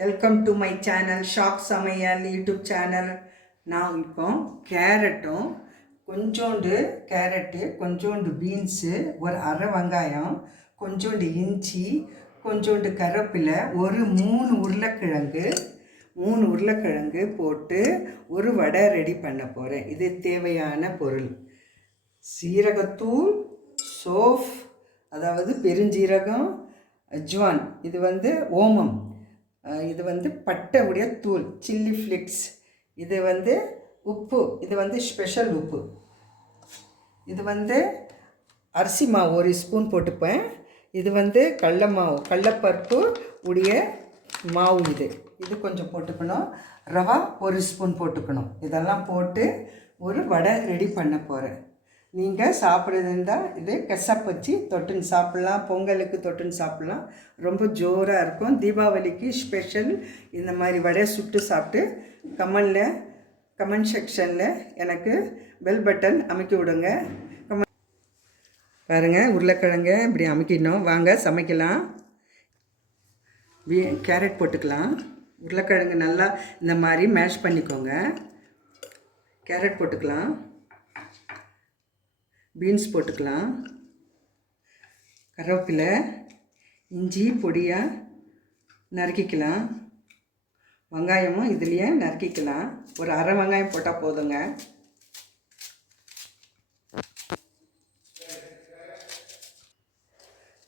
Welcome to my channel shock சமையல் YouTube channel. நான் இப்போ கேரட்டும் கொஞ்சோண்டு கேரட்டு, கொஞ்சோண்டு பீன்ஸு, ஒரு அரை வெங்காயம், கொஞ்சோண்டு இஞ்சி, கொஞ்சோண்டு கருவேப்பிலை, ஒரு 3 உருளைக்கிழங்கு போட்டு ஒரு வடை ரெடி பண்ண போகிறேன். இது தேவையான பொருள்: சீரகத்தூள், சோஃப் அதாவது பெருஞ்சீரகம், அஜ்வான், இது ஓமம், இது பட்டை உடைய தூள், சில்லி ஃப்ளிக்ஸ், இது உப்பு, இது ஸ்பெஷல் உப்பு, இது அரிசி மாவு ஒரு ஸ்பூன் போட்டுப்பேன். இது கடல மாவு, கடலப்பருப்பு உடைய மாவு, இது கொஞ்சம் போட்டுக்கணும். ரவா ஒரு ஸ்பூன் போட்டுக்கணும். இதெல்லாம் போட்டு ஒரு வடை ரெடி பண்ண போகிறேன். நீங்கள் சாப்பிட்றது இருந்தால் இது கெசப் வச்சு தொட்டுன்னு சாப்பிட்லாம், பொங்கலுக்கு தொட்டுன்னு சாப்பிட்லாம். ரொம்ப ஜோராக இருக்கும். தீபாவளிக்கு ஸ்பெஷல். இந்த மாதிரி வடையை சுட்டு சாப்பிட்டு கமெண்ட் செக்ஷனில் எனக்கு பெல் பட்டன் அமைக்கி விடுங்க. பாருங்கள், உருளைக்கிழங்க இப்படி அமைக்கிடணும். வாங்க சமைக்கலாம். கேரட் போட்டுக்கலாம். உருளைக்கிழங்கு நல்லா இந்த மாதிரி மேஷ் பண்ணிக்கோங்க. கேரட் போட்டுக்கலாம், பீன்ஸ் போட்டுக்கலாம், கருவேப்பிலை, இஞ்சி பொடியாக நறுக்கிக்கலாம், வெங்காயமும் இதுலேயே நறுக்கிக்கலாம். ஒரு அரை வெங்காயம் போட்டால் போதுங்க.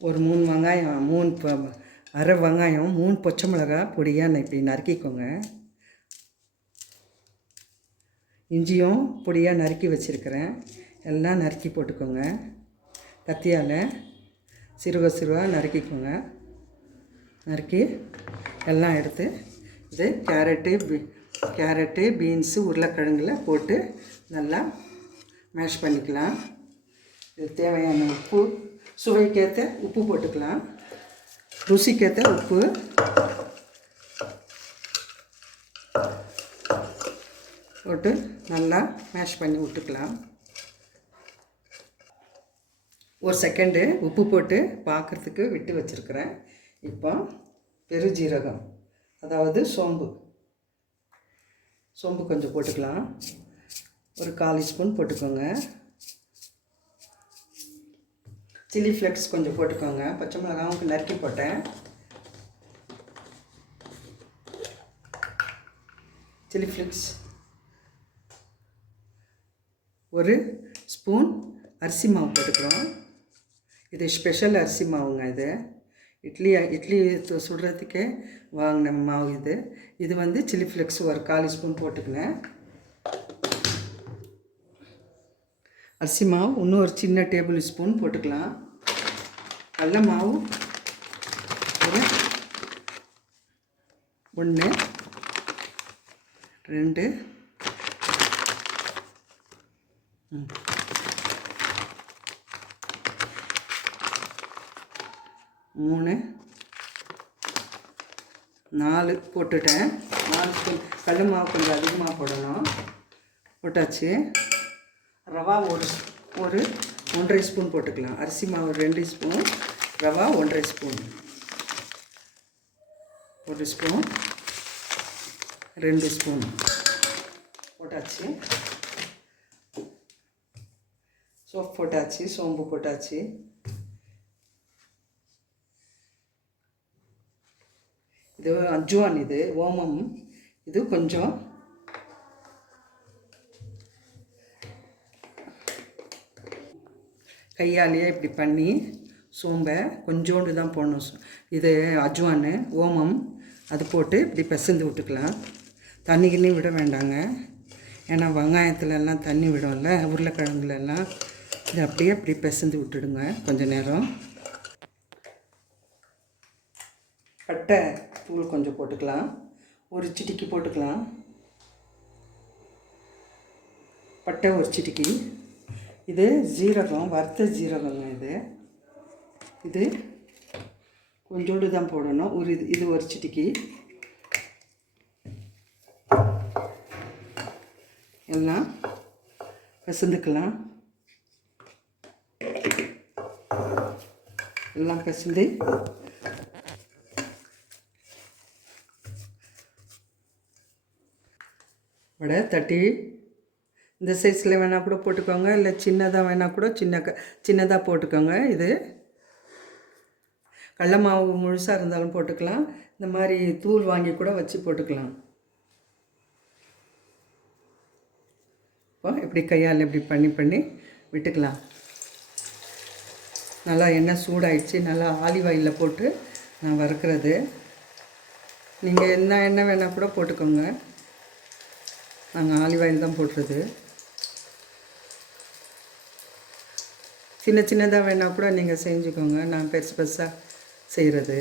ஒரு 3 வெங்காயம், அரை வெங்காயம், 3 பச்சை மிளகாய் பொடியாக இப்படி நறுக்கிக்கோங்க. இஞ்சியும் பொடியாக நறுக்கி வச்சுருக்கிறேன். எல்லாம் நறுக்கி போட்டுக்கோங்க. கத்தியால் சிறுவாக நறுக்கிக்கோங்க. நறுக்கி எல்லாம் எடுத்து இது கேரட்டு, பீன்ஸு, உருளைக்கிழங்குல போட்டு நல்லா மேஷ் பண்ணிக்கலாம். இது தேவையான உப்பு, சுவைக்கேற்ற உப்பு போட்டுக்கலாம். ருசிக்கேற்ற உப்பு போட்டு நல்லா மேஷ் பண்ணி விட்டுக்கலாம். ஒரு செகண்டு உப்பு போட்டு பார்க்குறதுக்கு விட்டு வச்சுருக்கிறேன். இப்போ பெருஜீரகம், அதாவது சோம்பு கொஞ்சம் போட்டுக்கலாம். ஒரு 1/4 ஸ்பூன் போட்டுக்கோங்க. சில்லி ஃப்ளேக்ஸ் கொஞ்சம் போட்டுக்கோங்க. பச்சை மிளகாவும் நறுக்கி போட்டேன். சில்லி ஃப்ளேக்ஸ், ஒரு ஸ்பூன் அரிசி மாவு போட்டுக்கிறோம். இது ஸ்பெஷல் அரிசி மாவுங்க. இட்லி சுடுறதுக்கே வாங்கின மாவு. இது சில்லி ஃப்ளேக்ஸ் ஒரு 1/4 ஸ்பூன் போட்டுக்கினேன். அரிசி மாவு இன்னும் ஒரு சின்ன டேபிள் ஸ்பூன் போட்டுக்கலாம். கடல மாவு ஒரு 1, 2, 3, 4 போட்டுட்டேன். 4 ஸ்பூன் கடல மாவு கொஞ்சம் அதிகமாக போடணும். போட்டாச்சு. ரவா ஒரு 1.5 ஸ்பூன் போட்டுக்கலாம். அரிசி மாவு 2 spoon, rava 1.5 spoon. 1 spoon, 2 spoon போட்டாச்சு. சோப் போட்டாச்சு, சோம்பு போட்டாச்சு. இது அஜ்வான், இது ஓமம். இது கொஞ்சம் கையாலேயே இப்படி பண்ணி சோம்பை கொஞ்சோண்டு தான் போடணும். இது அஜ்வான், ஓமம், அது போட்டு இப்படி பிசைந்து விட்டுக்கலாம். தண்ணிக்கிண்ணி விட வேண்டாங்க. ஏன்னா வெங்காயத்துலலாம் தண்ணி விடும்ல, உருளைக்கிழங்குலலாம். இது அப்படியே இப்படி பிசைந்து விட்டுடுங்க கொஞ்சம் நேரம். பட்டை தூள் கொஞ்சம் போட்டுக்கலாம். ஒரு சிட்டிக்கி போட்டுக்கலாம். பட்டை ஒரு சிட்டிக்கி. இது ஜீரகம், வறுத்த ஜீரகங்க. இது கொஞ்சோண்டு தான் போடணும். இது ஒரு சிட்டிக்கி. எல்லாம் பிசைந்துக்கலாம். எல்லாம் பிசைந்து வடை தட்டி இந்த சைஸில் வேணால் கூட போட்டுக்கோங்க, இல்லை சின்னதாக வேணால் கூட சின்னதாக போட்டுக்கோங்க. இது கடல மாவு முழுசாக இருந்தாலும் போட்டுக்கலாம், இந்த மாதிரி தூள் வாங்கி கூட வச்சு போட்டுக்கலாம். இப்போ இப்படி கையால் இப்படி பண்ணி விட்டுக்கலாம். நல்லா எண்ணெய் சூடாயிடுச்சு, நல்லா ஆலிவ் ஆயிலில் போட்டு நான் வறுக்கிறது. நீங்கள் என்ன எண்ணெய் வேணால் கூட போட்டுக்கோங்க, நாங்கள் ஆலிவ் ஆயில் தான் போட்டுறது. சின்னதாக வேணால் கூட நீங்கள் செஞ்சுக்கோங்க, நான் பெருசாக செய்கிறது.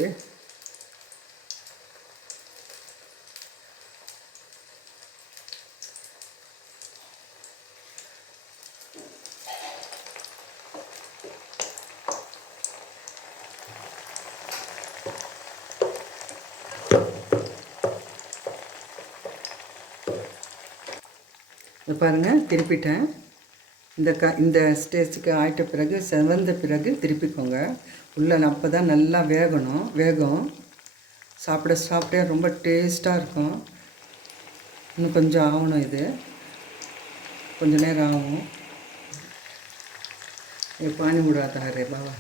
பாருங்கள், திருப்பிட்டேன். இந்த ஸ்டேஜுக்கு ஆயிட்ட பிறகு செவந்த பிறகு திருப்பிக்கோங்க. உள்ளே அப்போ தான் நல்லா வேகும். சாப்பிட ரொம்ப டேஸ்ட்டாக இருக்கும். இன்னும் கொஞ்சம் ஆகணும், இது கொஞ்சம் நேரம் ஆகும். பானி விடாதா ரே பாபா.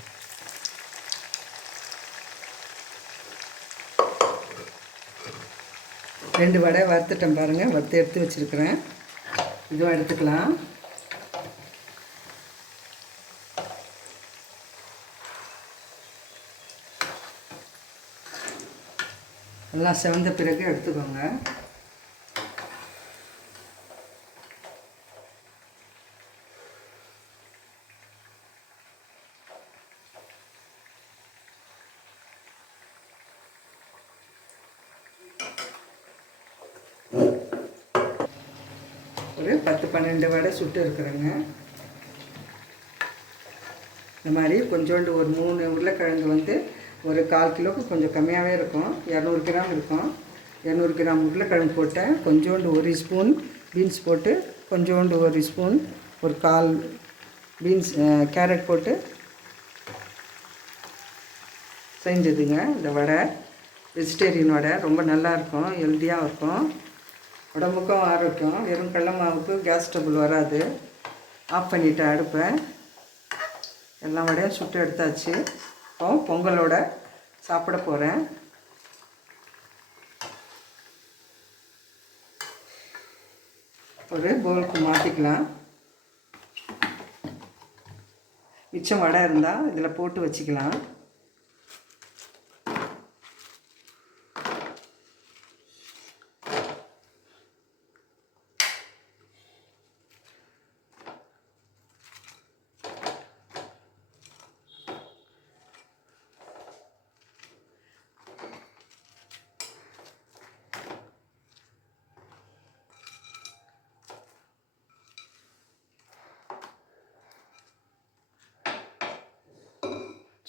ரெண்டு வடை வறுத்துட்டேன் பாருங்கள், வறுத்து எடுத்து வச்சுருக்கிறேன். இதுவும் எடுத்துக்கலாம். எல்லாம் செவந்த பிறகு எடுத்துக்கோங்க. ஒரு 10-12 வடை சுட்டு இருக்கிறேங்க. இந்த மாதிரி கொஞ்சோண்டு ஒரு 3 உருளைக்கிழங்கு ஒரு 1/4 கிலோவுக்கு கொஞ்சம் கம்மியாகவே இருக்கும், 200 கிராம் இருக்கும். 200 கிராம் உருளைக்கிழங்கு போட்டேன். கொஞ்சோண்டு 1 ஸ்பூன் பீன்ஸ் போட்டு, கொஞ்சோண்டு 1 ஸ்பூன் ஒரு 1/4 பீன்ஸ் கேரட் போட்டு செஞ்சதுங்க. இந்த வடை வெஜிடேரியன் வடை, ரொம்ப நல்லாயிருக்கும், ஹெல்த்தியாக இருக்கும், உடம்புக்கும் ஆரோக்கியம். வெறும் கடல மாவுக்கு கேஸ் ட்ரபிள் வராது. ஆஃப் பண்ணிவிட்டேன் அடுப்பை. எல்லா வடையும் சுட்டு எடுத்தாச்சு. இப்போ பொங்கலோட சாப்பிட போகிறேன். ஒரு பவுலுக்கு மாற்றிக்கலாம். மிச்சம் வடை இருந்தால் இதில் போட்டு வச்சுக்கலாம்.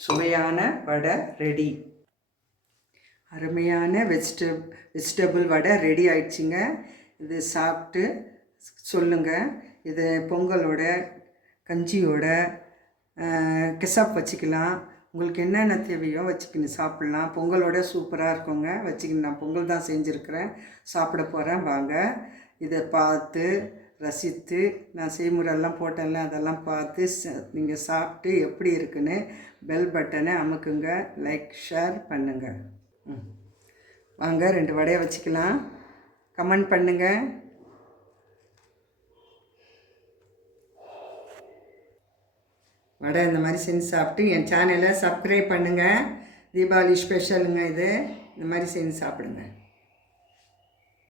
சுவையான வடை ரெடி. அருமையான வெஜிடபிள் வடை ரெடி ஆயிடுச்சுங்க. இது சாப்பிட்டு சொல்லுங்கள். இது பொங்கலோட, கஞ்சியோட, கெசாப் வச்சுக்கலாம். உங்களுக்கு என்னென்ன தேவையோ வச்சுக்கின்னு சாப்பிட்லாம். பொங்கலோட சூப்பராக இருக்குங்க. வச்சுக்கின்னு நான் பொங்கல் தான் செஞ்சுருக்கிறேன், சாப்பிட போகிறேன். வாங்க, இதை பார்த்து ரசித்து, நான் செய்முறையெல்லாம் போட்டேன்ல, அதெல்லாம் பார்த்து நீங்கள் சாப்பிட்டு எப்படி இருக்குன்னு பெல் பட்டனை அமுக்குங்க, லைக் ஷேர் பண்ணுங்கள். வாங்க, 2 வடையை வச்சுக்கலாம். கமெண்ட் பண்ணுங்கள். வடை இந்த மாதிரி செஞ்சு சாப்பிட்டு என் சேனலை சப்ஸ்கிரைப் பண்ணுங்கள். தீபாவளி ஸ்பெஷலுங்க இது. இந்த மாதிரி செஞ்சு சாப்பிடுங்க.